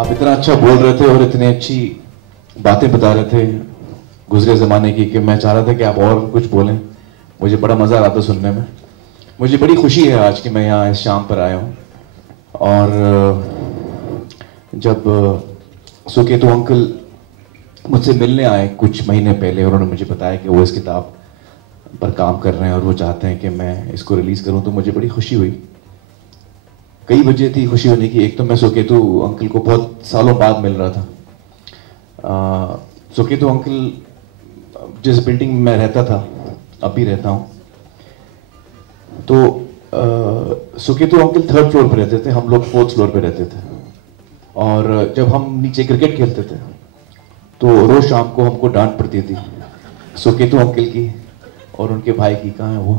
आप इतना अच्छा बोल रहे थे और इतनी अच्छी बातें बता रहे थे गुजरे ज़माने की कि मैं चाह रहा था कि आप और कुछ बोलें। मुझे बड़ा मज़ा आ रहा था सुनने में। मुझे बड़ी खुशी है आज कि मैं यहाँ इस शाम पर आया हूँ। और जब सुकेतु अंकल मुझसे मिलने आए कुछ महीने पहले, उन्होंने मुझे बताया कि वो इस किताब पर काम कर रहे हैं और वो चाहते हैं कि मैं इसको रिलीज़ करूँ, तो मुझे बड़ी खुशी हुई। कई वजह थी खुशी होने की। एक तो मैं सुकेतु अंकल को बहुत सालों बाद मिल रहा था। सुकेतु अंकल जिस बिल्डिंग में मैं रहता था, अब भी रहता हूँ, तो सुकेतु अंकल 3rd फ्लोर पे रहते थे, हम लोग 4th फ्लोर पे रहते थे। और जब हम नीचे क्रिकेट खेलते थे तो रोज शाम को हमको डांट पड़ती थी सुकेतु अंकल की और उनके भाई की। कहाँ है वो?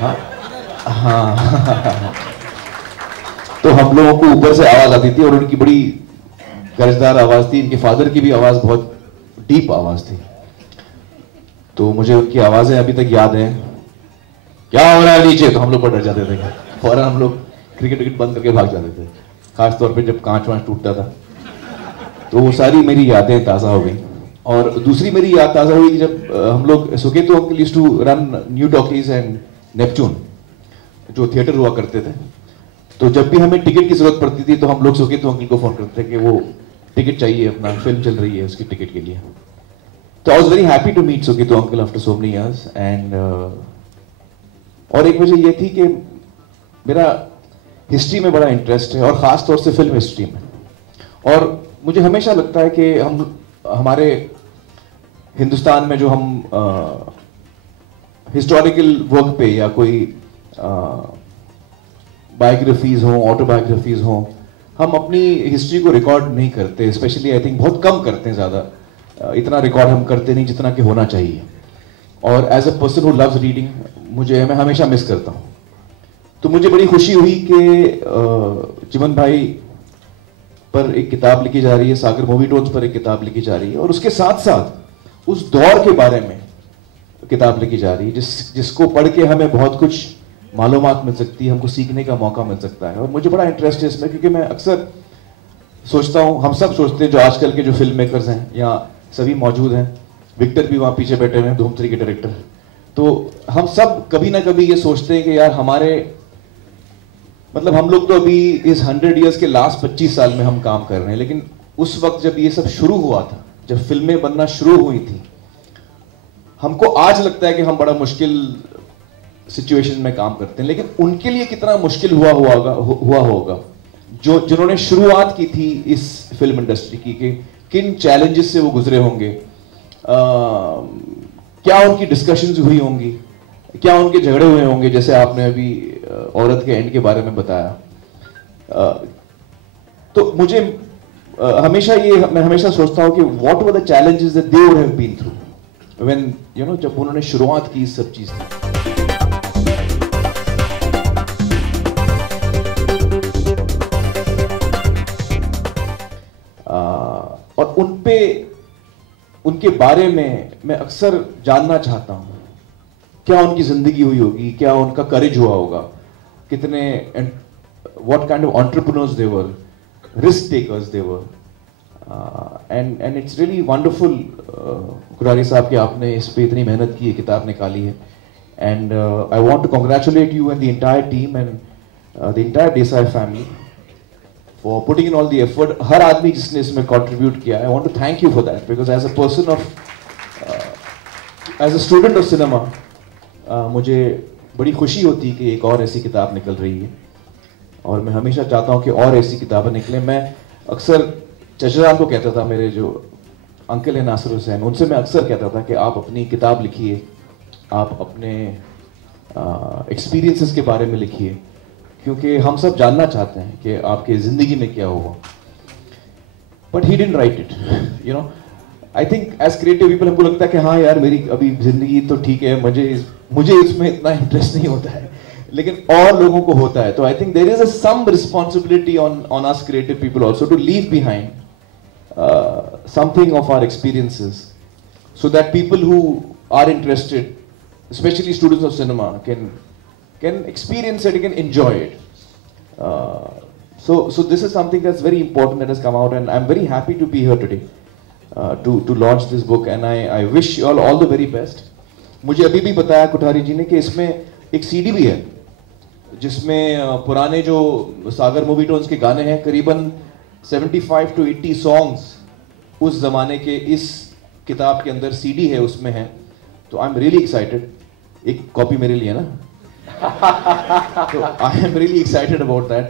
हाँ हाँ तो हम लोगों को ऊपर से आवाज आती थी और उनकी बड़ी गरजदार आवाज थी। इनके फादर की भी आवाज बहुत डीप आवाज थी। तो मुझे उनकी आवाजें अभी तक याद हैं। क्या हो रहा है नीचे? तो हम लोग बड़ा डर जाते थे, फौरन हम लोग क्रिकेट बंद करके भाग जाते थे, खासतौर पे जब कांच वांच टूटता था। तो वो सारी मेरी यादें ताज़ा हो गई। और दूसरी मेरी याद ताज़ा हुई कि जब हम लोग Suketu uncle used to run New Talkies and Neptune, जो थिएटर हुआ करते थे। तो जब भी हमें टिकट की जरूरत पड़ती थी तो हम लोग सुकेतु अंकल को फोन करते थे कि वो टिकट चाहिए, अपना फिल्म चल रही है उसकी टिकट के लिए। तो I was very happy to meet Suketu uncle after so many years. And और एक वजह यह थी कि मेरा हिस्ट्री में बड़ा इंटरेस्ट है, और ख़ास तौर से फिल्म हिस्ट्री में। और मुझे हमेशा लगता है कि हमारे हिंदुस्तान में जो हम हिस्टोरिकल वर्क पे या कोई बायोग्राफीज हों, ऑटोबायोग्राफीज हों, हम अपनी हिस्ट्री को रिकॉर्ड नहीं करते। स्पेशली आई थिंक बहुत कम करते हैं, ज़्यादा इतना रिकॉर्ड हम करते नहीं जितना कि होना चाहिए। और as a person who loves reading, मैं हमेशा मिस करता हूँ। तो मुझे बड़ी खुशी हुई कि चिमन भाई पर एक किताब लिखी जा रही है, सागर मूवी टोन्स पर एक किताब लिखी जा रही है, और उसके साथ साथ उस दौर के बारे में किताब लिखी जा रही है जिसको पढ़ के हमें बहुत कुछ मालूमात मिल सकती है, हमको सीखने का मौका मिल सकता है। और मुझे बड़ा इंटरेस्ट है इसमें, क्योंकि मैं अक्सर सोचता हूँ, हम सब सोचते हैं, जो आजकल के जो फिल्म मेकर्स हैं यहाँ सभी मौजूद हैं, विक्टर भी वहाँ पीछे बैठे हुए हैं, धूम 3 के डायरेक्टर। तो हम सब कभी ना कभी ये सोचते हैं कि यार हमारे मतलब हम लोग तो अभी इस 100 ईयर्स के लास्ट 25 साल में हम काम कर रहे हैं, लेकिन उस वक्त जब ये सब शुरू हुआ था, जब फिल्में बनना शुरू हुई थी, हमको आज लगता है कि हम बड़ा मुश्किल सिचुएशन में काम करते हैं, लेकिन उनके लिए कितना मुश्किल हुआ होगा जिन्होंने शुरुआत की थी इस फिल्म इंडस्ट्री की, कि किन चैलेंजेस से वो गुजरे होंगे, क्या उनकी डिस्कशंस हुई होंगी, क्या उनके झगड़े हुए होंगे, जैसे आपने अभी औरत के एंड के बारे में बताया। तो मुझे हमेशा मैं हमेशा सोचता हूं कि what were the challenges that they would have been through when जब उन्होंने शुरुआत की इस सब चीज की। और उनके बारे में मैं अक्सर जानना चाहता हूं, क्या उनकी जिंदगी हुई होगी, क्या उनका करेज हुआ होगा, कितने what kind of entrepreneurs they were, risk takers they were, and it's really wonderful Kurari साहब कि आपने इस पे इतनी मेहनत की है, किताब निकाली है। and I want to congratulate you and the entire team and the entire Desai family for putting in all the effort. हर आदमी जिसने इसमें contribute किया, I want to thank you for that, because as a person of as a student of cinema मुझे बड़ी खुशी होती है कि एक और ऐसी किताब निकल रही है, और मैं हमेशा चाहता हूँ कि और ऐसी किताबें निकलें। मैं अक्सर चचरान को कहता था, मेरे जो अंकल हैं नासिर हुसैन, उनसे मैं अक्सर कहता था कि आप अपनी किताब लिखिए, आप अपने एक्सपीरियंसेस के बारे में लिखिए, क्योंकि हम सब जानना चाहते हैं कि आपकी ज़िंदगी में क्या हुआ। But he didn't write it, I think as creative people हमको लगता है कि हाँ यार मेरी अभी ज़िंदगी तो ठीक है, मुझे इसमें इतना इंटरेस्ट नहीं होता है, लेकिन और लोगों को होता है। तो I think there is some responsibility on us creative people also to leave behind something of our experiences, so that people who are interested, especially students of cinema, can experience it, can enjoy it. So this is something that's very important that has come out, and I'm very happy to be here today to launch this book, and I wish you all the very best. मुझे अभी भी बताया कुठारी जी ने कि इसमें एक CD भी है जिसमें पुराने जो सागर मूवी टोन्स के गाने हैं, करीबन 75 to 80 सॉन्ग्स उस जमाने के इस किताब के अंदर CD है, उसमें है. तो आई एम रियली एक्साइटेड. एक कॉपी मेरे लिए ना. तो I am really excited about that.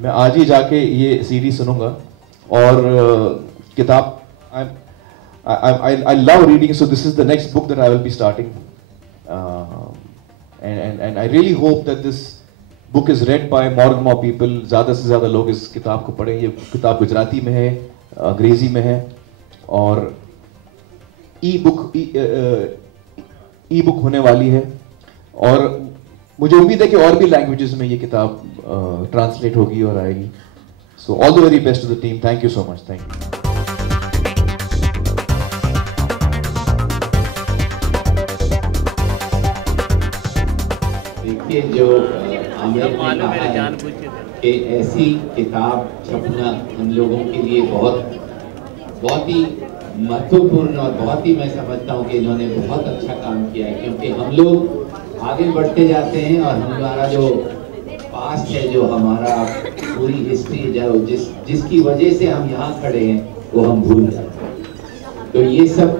मैं आज ही जाके ये CD सुनूंगा. और किताब I love reading, so this is the next book that I will be starting, and I really hope that this book is read by more and more people. ज़्यादा से ज़्यादा लोग इस किताब को पढ़ें. ये किताब गुजराती में है, अंग्रेजी में है, और ई बुक होने वाली है. और मुझे उम्मीद है कि और भी लैंग्वेजेस में ये किताब ट्रांसलेट होगी और आएगी. So all the very best to the team. Thank you so much. Thank you. देखिए, जो आमिर ने कहा है कि ऐसी किताब छपना हम लोगों के लिए बहुत ही महत्वपूर्ण, और बहुत ही मैं समझता हूँ कि इन्होंने बहुत अच्छा काम किया है. क्योंकि हम लोग आगे बढ़ते जाते हैं और हमारा जो पास्ट है, जो हमारा पूरी हिस्ट्री, जो जिसकी वजह से हम यहाँ खड़े हैं, वो हम भूल जाते हैं. तो ये सब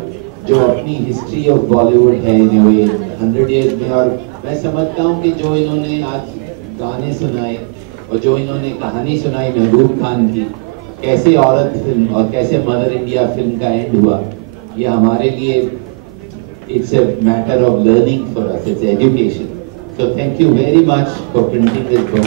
जो अपनी हिस्ट्री ऑफ बॉलीवुड है इन 100 ईयर्स में, और मैं समझता हूँ कि जो इन्होंने आज गाने सुनाए और जो इन्होंने कहानी सुनाई महबूब खान की, कैसे औरत फिल्म और कैसे मदर इंडिया फिल्म का एंड हुआ, ये हमारे लिए it's a matter of learning for us, it's education. So thank you very much for printing this book.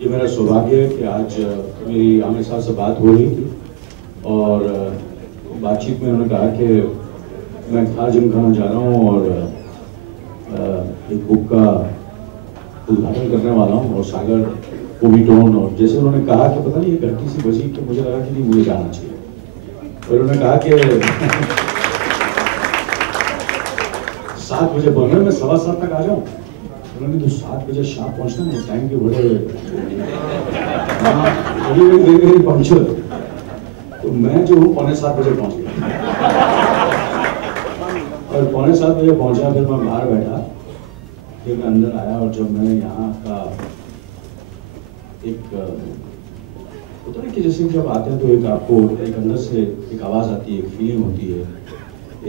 ये मेरा सौभाग्य है कि आज मेरी आमिर साहब से बात हो रही थी, और बातचीत में उन्होंने कहा कि मैं खार जिमखाना जा रहा हूँ और एक बुक का उद्घाटन करने वाला हूँ, और सागर मूवी टोन. और जैसे उन्होंने कहा कि पता नहीं ये घंटी सी बजी, तो मुझे लगा कि नहीं, मुझे जाना चाहिए. और उन्होंने कहा कि 7 बजे बोल रहे, मैं 7:15 तक आ जाऊँ. उन्होंने तो 7 बजे शाम पहुंचना है, टाइम के बड़े वेरी पंक्चुअल. तो मैं जो हूँ 6:45 बजे पहुंच गया, और 6:45 बजे पहुंचा. फिर मैं बाहर बैठा, फिर मैं अंदर आया, और जब मैं यहाँ का एक होता है कि जैसे जब आते हैं तो एक आपको एक अंदर से एक आवाज़ आती है, एक फीलिंग होती है,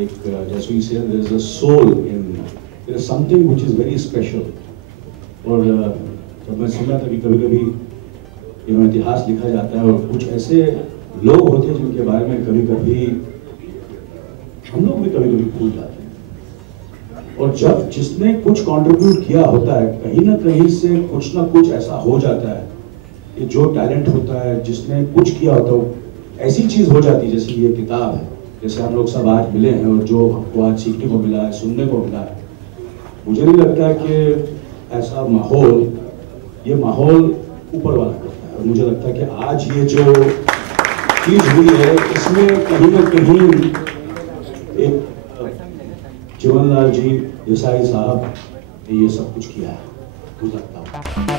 एक जैसे we say there is a soul in, there is something which is very special. और जब मैं सुना था कि कभी-कभी इतिहास लिखा जाता है, और कुछ ऐसे लोग होते हैं जिनके बारे में कभी-कभी हम लोग भी कभी-कभी भूल जाते हैं. और जब जिसने कुछ कंट्रीब्यूट किया होता है, कहीं ना कहीं से कुछ ना कुछ ऐसा हो जाता है कि जो टैलेंट होता है, जिसने कुछ किया होता है, ऐसी चीज़ हो जाती है. जैसे ये किताब है, जैसे हम लोग सब आज मिले हैं, और जो हमको आज सीखने को मिला है, सुनने को मिला है, मुझे नहीं लगता है कि ऐसा माहौल, ये माहौल ऊपर वाला करता है. और मुझे लगता है कि आज ये जो चीज़ हुई है, इसमें कहीं ना कहीं एक जीवनलाल जी देसाई साहब ने ये सब कुछ किया है, मुझे लगता है.